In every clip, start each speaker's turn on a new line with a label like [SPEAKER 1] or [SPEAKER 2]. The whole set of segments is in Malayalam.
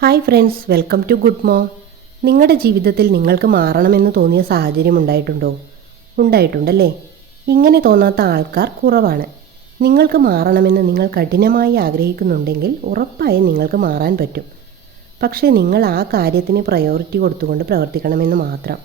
[SPEAKER 1] Hi friends welcome to good മോ. നിങ്ങളുടെ ജീവിതത്തിൽ നിങ്ങൾക്ക് മാറണമെന്ന് തോന്നിയ സാഹചര്യം ഉണ്ടായിട്ടുണ്ടോ? ഉണ്ടായിട്ടുണ്ടല്ലേ? ഇങ്ങനെ തോന്നാത്ത ആൾക്കാർ കുറവാണ്. നിങ്ങൾക്ക് മാറണമെന്ന് നിങ്ങൾ കഠിനമായി ആഗ്രഹിക്കുന്നുണ്ടെങ്കിൽ ഉറപ്പായും നിങ്ങൾക്ക് മാറാൻ പറ്റും. പക്ഷേ നിങ്ങൾ ആ കാര്യത്തിന് പ്രയോറിറ്റി കൊടുത്തുകൊണ്ട് പ്രവർത്തിക്കണമെന്ന് മാത്രം.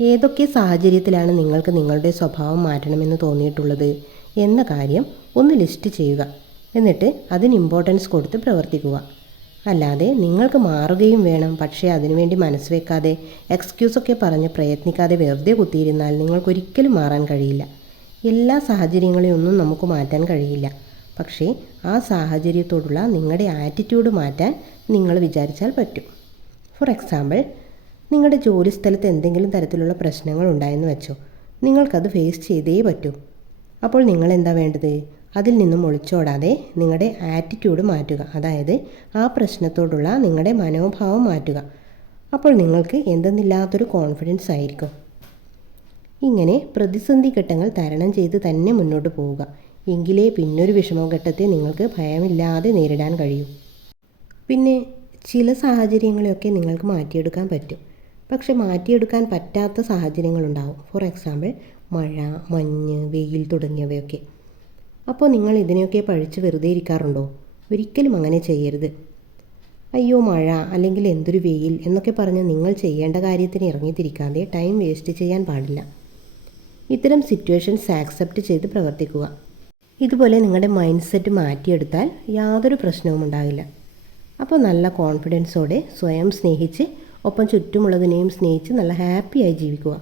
[SPEAKER 1] ഏതൊക്കെ സാഹചര്യത്തിലാണ് നിങ്ങൾക്ക് നിങ്ങളുടെ സ്വഭാവം മാറ്റണമെന്ന് തോന്നിയിട്ടുള്ളത് എന്ന കാര്യം ഒന്ന് ലിസ്റ്റ് ചെയ്യുക. എന്നിട്ട് അതിന് ഇമ്പോർട്ടൻസ് കൊടുത്ത് പ്രവർത്തിക്കുക. അല്ലാതെ നിങ്ങൾക്ക് മാറുകയും വേണം. പക്ഷേ അതിനുവേണ്ടി മനസ്സ് വെക്കാതെ എക്സ്ക്യൂസൊക്കെ പറഞ്ഞ് പ്രയത്നിക്കാതെ വെറുതെ കുത്തിയിരുന്നാൽ നിങ്ങൾക്കൊരിക്കലും മാറാൻ കഴിയില്ല. എല്ലാ സാഹചര്യങ്ങളെയും ഒന്നും നമുക്ക് മാറ്റാൻ കഴിയില്ല. പക്ഷേ ആ സാഹചര്യത്തോടുള്ള നിങ്ങളുടെ ആറ്റിറ്റ്യൂഡ് മാറ്റാൻ നിങ്ങൾ വിചാരിച്ചാൽ പറ്റും. ഫോർ എക്സാമ്പിൾ നിങ്ങളുടെ ജോലി സ്ഥലത്ത് എന്തെങ്കിലും തരത്തിലുള്ള പ്രശ്നങ്ങൾ ഉണ്ടായെന്ന് വെച്ചോ. നിങ്ങൾക്കത് ഫേസ് ചെയ്തേ പറ്റൂ. അപ്പോൾ നിങ്ങൾ എന്താ വേണ്ടത്? അതിൽ നിന്നും ഒളിച്ചോടാതെ നിങ്ങളുടെ ആറ്റിറ്റ്യൂഡ് മാറ്റുക. അതായത് ആ പ്രശ്നത്തോടുള്ള നിങ്ങളുടെ മനോഭാവം മാറ്റുക. അപ്പോൾ നിങ്ങൾക്ക് എന്തെന്നില്ലാത്തൊരു കോൺഫിഡൻസ് ആയിരിക്കും. ഇങ്ങനെ പ്രതിസന്ധി ഘട്ടങ്ങൾ തരണം ചെയ്ത് തന്നെ മുന്നോട്ട് പോവുക. എങ്കിലേ പിന്നൊരു വിഷമഘട്ടത്തെ നിങ്ങൾക്ക് ഭയമില്ലാതെ നേരിടാൻ കഴിയൂ. പിന്നെ ചില സാഹചര്യങ്ങളെയൊക്കെ നിങ്ങൾക്ക് മാറ്റിയെടുക്കാൻ പറ്റും. പക്ഷെ മാറ്റിയെടുക്കാൻ പറ്റാത്ത സാഹചര്യങ്ങളുണ്ടാവും. ഫോർ എക്സാമ്പിൾ മഴ മഞ്ഞ് വെയിൽ തുടങ്ങിയവയൊക്കെ. അപ്പോൾ നിങ്ങൾ ഇതിനെയൊക്കെ പഴിച്ച് വെറുതെ ഇരിക്കാറുണ്ടോ? ഒരിക്കലും അങ്ങനെ ചെയ്യരുത്. അയ്യോ മഴ അല്ലെങ്കിൽ എന്തൊരു വെയിൽ എന്നൊക്കെ പറഞ്ഞ് നിങ്ങൾ ചെയ്യേണ്ട കാര്യത്തിന് ഇറങ്ങിത്തിരിക്കാതെ ടൈം വേസ്റ്റ് ചെയ്യാൻ പാടില്ല. ഇത്തരം സിറ്റുവേഷൻസ് ആക്സെപ്റ്റ് ചെയ്ത് പ്രവർത്തിക്കുക. ഇതുപോലെ നിങ്ങളുടെ മൈൻഡ് സെറ്റ് മാറ്റിയെടുത്താൽ യാതൊരു പ്രശ്നവും ഉണ്ടാകില്ല അപ്പോൾ നല്ല കോൺഫിഡൻസോടെ സ്വയം സ്നേഹിച്ച് ഒപ്പം ചുറ്റുമുള്ളതിനെയും സ്നേഹിച്ച് നല്ല ഹാപ്പിയായി ജീവിക്കുക.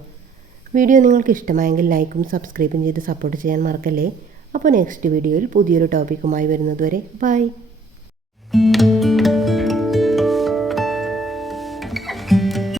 [SPEAKER 1] വീഡിയോ നിങ്ങൾക്ക് ഇഷ്ടമായെങ്കിൽ ലൈക്കും സബ്സ്ക്രൈബും ചെയ്ത് സപ്പോർട്ട് ചെയ്യാൻ മറക്കല്ലേ? അപ്പോൾ നെക്സ്റ്റ് വീഡിയോയിൽ പുതിയൊരു ടോപ്പിക്കുമായി വരുന്നതുവരെ ബൈ